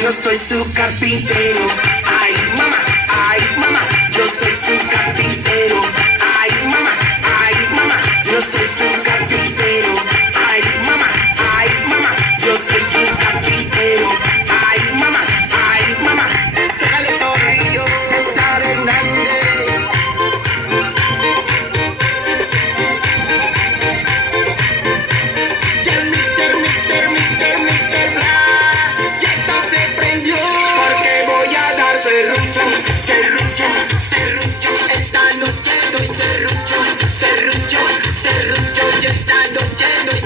yo soy su carpintero. Ay mamá, yo soy su carpintero. Ay mamá, yo soy su carpintero. Ay mamá, yo soy su carpintero. Ay mamá, tócale zorrillo, César Hernández. Serrucho, esta noche doy serrucho, yo esta noche doy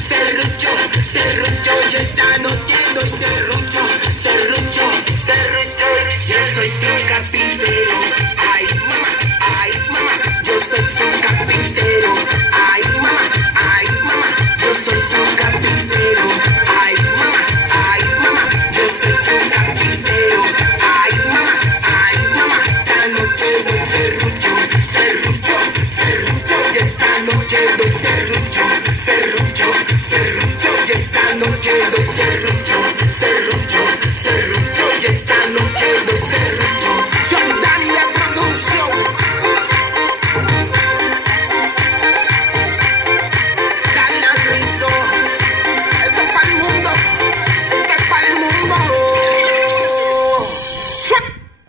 serrucho, yo esta noche doy serrucho, yo soy su carpintero. Ay mamá, yo soy su carpintero. Ay mamá, yo soy su carpintero. Ay mamá, yo soy su carpintero. Ay mamá, esta noche doy serrucho, yo esta noche doy serrucho.